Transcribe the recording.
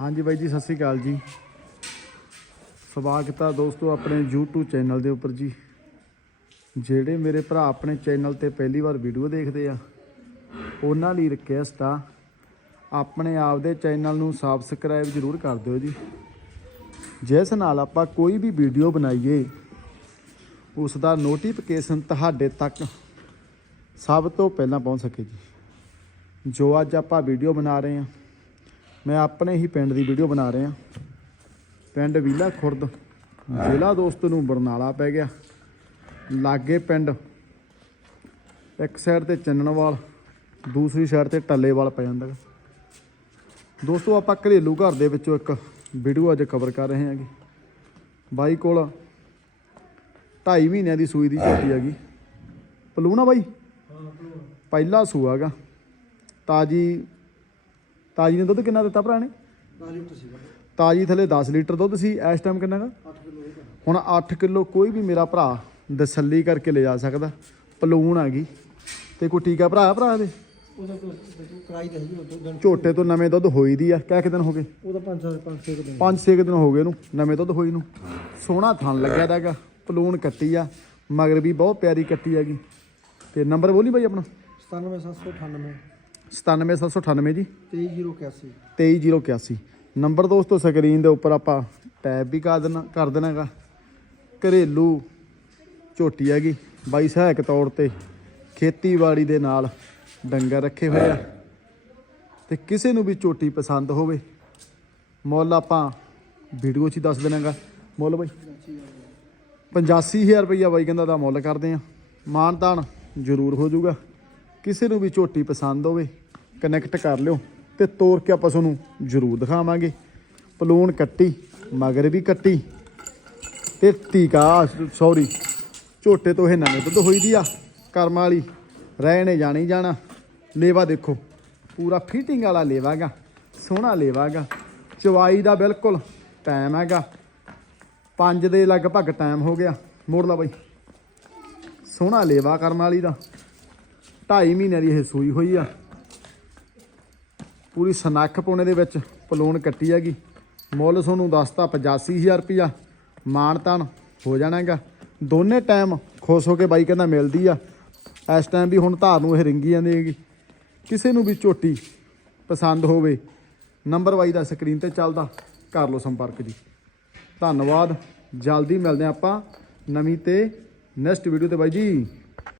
ਹਾਂਜੀ ਬਾਈ ਜੀ, ਸਤਿ ਸ੍ਰੀ ਅਕਾਲ ਜੀ। ਸਵਾਗਤ ਆ ਦੋਸਤੋ ਆਪਣੇ YouTube ਚੈਨਲ ਦੇ ਉੱਪਰ ਜੀ। ਜਿਹੜੇ ਮੇਰੇ ਭਰਾ ਆਪਣੇ ਚੈਨਲ ਤੇ ਪਹਿਲੀ ਵਾਰ ਵੀਡੀਓ ਦੇਖਦੇ ਆ ਉਹਨਾਂ ਲਈ ਰਿਕਵੈਸਟ ਆ, ਆਪਣੇ ਆਪ ਦੇ ਚੈਨਲ ਨੂੰ ਸਬਸਕ੍ਰਾਈਬ ਜ਼ਰੂਰ ਕਰ ਦਿਓ ਜੀ। ਜਿਸ ਨਾਲ ਆਪਾਂ ਕੋਈ ਵੀ ਵੀਡੀਓ ਬਣਾਈਏ ਉਸ ਦਾ ਨੋਟੀਫਿਕੇਸ਼ਨ ਤੁਹਾਡੇ ਤੱਕ ਸਭ ਤੋਂ ਪਹਿਲਾਂ ਪਹੁੰਚ ਸਕੇ ਜੀ। ਜੋ ਅੱਜ ਆਪਾਂ ਵੀਡੀਓ ਬਣਾ ਰਹੇ ਹਾਂ, ਮੈਂ ਆਪਣੇ ਹੀ ਪਿੰਡ ਦੀ ਵੀਡੀਓ ਬਣਾ ਰਿਹਾ। ਪਿੰਡ ਵੀਲਾ ਖੁਰਦ, ਜ਼ਿਲ੍ਹਾ ਦੋਸਤ ਨੂੰ ਬਰਨਾਲਾ ਪੈ ਗਿਆ। ਲਾਗੇ ਪਿੰਡ, ਇੱਕ ਸਾਈਡ ਤੇ ਚੰਨਣਵਾਲ ਦੂਸਰੀ ਸਾਈਡ ਤੇ ਟੱਲੇ ਵਾਲ ਪੈ ਜਾਂਦਾ ਗਾ। ਦੋਸਤੋ, ਆਪਾਂ ਘਰੇਲੂ ਘਰ ਦੇ ਵਿੱਚੋਂ ਇੱਕ ਵੀਡੀਓ ਅੱਜ ਕਵਰ ਕਰ ਰਹੇ ਹਾਂਗੇ। ਬਾਈ ਕੋਲ 2.5 ਮਹੀਨਿਆਂ ਦੀ ਸੂਈ ਦੀ ਝੋਟੀ ਹੈਗੀ ਪਲੂਣਾ ਬਾਈ? ਪਹਿਲਾ ਸੂਆਗਾ ਤਾਜੀ ਤਾਜੀ ਨੇ ਦੁੱਧ ਕਿੰਨਾ ਦਿੱਤਾ ਭਰਾ ਨੇ ਤਾਜੀ ਥੱਲੇ 10 ਲੀਟਰ ਦੁੱਧ ਸੀ, ਇਸ ਟਾਈਮ ਕਿੰਨਾ ਗਾ? ਹੁਣ 8 ਕਿਲੋ ਕੋਈ ਵੀ ਮੇਰਾ ਭਰਾ ਦਸੱਲੀ ਕਰਕੇ ਲੈ ਜਾ ਸਕਦਾ। ਪਲੂਣ ਆ ਗਈ। ਤੇ ਕੋਈ ਟੀਕਾ ਭਰਾ ਭਰਾ ਦੇ ਉਹਦਾ ਕਰਾਈ ਉਹ ਦਿਨ ਝੋਟੇ ਤੋਂ ਨਵੇਂ ਦੁੱਧ ਹੋਈ ਦੀ ਆ ਕਹਿ ਕਿ ਦਿਨ ਹੋ ਗਏ? ਉਹਦਾ 5 5 6 ਦਿਨ। 5-6 ਦਿਨ ਹੋ ਗਏ ਇਹਨੂੰ ਨਵੇਂ ਦੁੱਧ ਹੋਈ ਨੂੰ। ਸੋਹਣਾ ਥਣ ਲੱਗਿਆ ਦਾਗਾ ਪਲੂਣ ਕੱਟੀ ਆ ਮਗਰ ਵੀ ਬਹੁਤ ਪਿਆਰੀ ਕੱਟੀ ਹੈਗੀ। ਤੇ ਨੰਬਰ ਬੋਲੀ ਬਾਈ ਆਪਣਾ? 97798 97798 ਜੀ। 23081 23081 ਨੰਬਰ ਦੋਸਤੋ ਸਕਰੀਨ ਦੇ ਉੱਪਰ ਆਪਾਂ ਟੈਬ ਵੀ ਕਰ ਦੇਣਾ ਕਰ ਦੇਣਾਗਾ ਘਰੇਲੂ ਝੋਟੀ ਹੈਗੀ ਬਾਈ ਸਹਾਇਕ ਤੌਰ ਤੇ ਖੇਤੀਬਾੜੀ ਦੇ ਨਾਲ ਡੰਗਰ ਰੱਖੇ ਹੋਏ ਆ। ਤੇ ਕਿਸੇ ਨੂੰ ਵੀ ਝੋਟੀ ਪਸੰਦ ਹੋਵੇ, ਮੁੱਲ ਆਪਾਂ ਵੀਡੀਓ 'ਚ ਹੀ ਦੱਸ ਦੇਣਾਗਾ ਮੁੱਲ ਬਾਈ। 85000 ਰੁਪਈਆ ਬਾਈ ਕਹਿੰਦਾ ਦਾ ਮੁੱਲ ਕਰਦੇ ਆ। ਮਾਨਤਾਨ ਜ਼ਰੂਰ ਹੋ ਜਾਊਗਾ। ਕਿਸੇ ਨੂੰ ਵੀ ਝੋਟੀ ਪਸੰਦ ਹੋਵੇ ਕਨੈਕਟ ਕਰ ਲਿਓ ਤੇ ਤੋਰ ਕੇ ਆਪਾਂ ਤੁਹਾਨੂੰ ਜ਼ਰੂਰ ਦਿਖਾਵਾਂਗੇ। ਪਲੂਣ ਕੱਟੀ, ਮਗਰ ਵੀ ਕੱਟੀ ਤੇ ਟੀਕਾ ਸੌਰੀ ਝੋਟੇ ਤੋਂ ਇਹ ਨਵੇਂ ਦੁੱਧ ਹੋਈ ਦੀ ਆ। ਕਰਮ ਵਾਲੀ, ਰਹਿਣੇ ਜਾਣੀ ਜਾਣਾ। ਲੇਵਾ ਦੇਖੋ। ਪੂਰਾ ਫਿਟਿੰਗ ਵਾਲਾ ਲੇਵਾਗਾ ਸੋਹਣਾ ਲੇਵਾਗਾ ਚਵਾਈ ਦਾ ਬਿਲਕੁਲ ਟਾਈਮ ਹੈਗਾ। 5 ਦੇ ਲਗਭਗ ਟਾਈਮ ਹੋ ਗਿਆ। ਮੋੜ ਲਾ ਬਾਈ। ਸੋਹਣਾ ਲੇਵਾ ਕਰਨ ਵਾਲੀ ਦਾ। 2.5 ਮਹੀਨਿਆਂ ਦੀ ਇਹ ਸੂਈ ਹੋਈ ਆ। ਪੂਰੀ ਸਨੱਖ ਪੋਣੇ ਦੇ ਵਿੱਚ ਪਲੋਨ ਕੱਟੀ ਹੈਗੀ। ਮੁੱਲ ਤੁਹਾਨੂੰ ਦੱਸਤਾ 85000 ਰੁਪਿਆ ਮਾਨਤਨ ਹੋ ਜਾਣਾਗਾ ਦੋਨੇ ਟਾਈਮ ਖੁਸ਼ ਹੋ ਕੇ ਬਾਈ ਕਹਿੰਦਾ ਮਿਲਦੀ ਆ। ਇਸ ਟਾਈਮ ਵੀ ਹੁਣ ਧਾਰ ਨੂੰ ਇਹ ਰਿੰਗੀ ਜਾਂਦੀ ਹੈਗੀ। ਕਿਸੇ ਨੂੰ ਵੀ ਝੋਟੀ ਪਸੰਦ ਹੋਵੇ, ਨੰਬਰ ਵਾਈ ਦਾ ਸਕਰੀਨ ਤੇ ਚੱਲਦਾ, ਕਰ ਲਓ ਸੰਪਰਕ ਜੀ। ਧੰਨਵਾਦ, ਜਲਦੀ ਮਿਲਦੇ ਹਾਂ ਆਪਾਂ ਨਵੀਂ ਤੇ ਨੈਕਸਟ ਵੀਡੀਓ ਤੇ ਬਾਈ ਜੀ।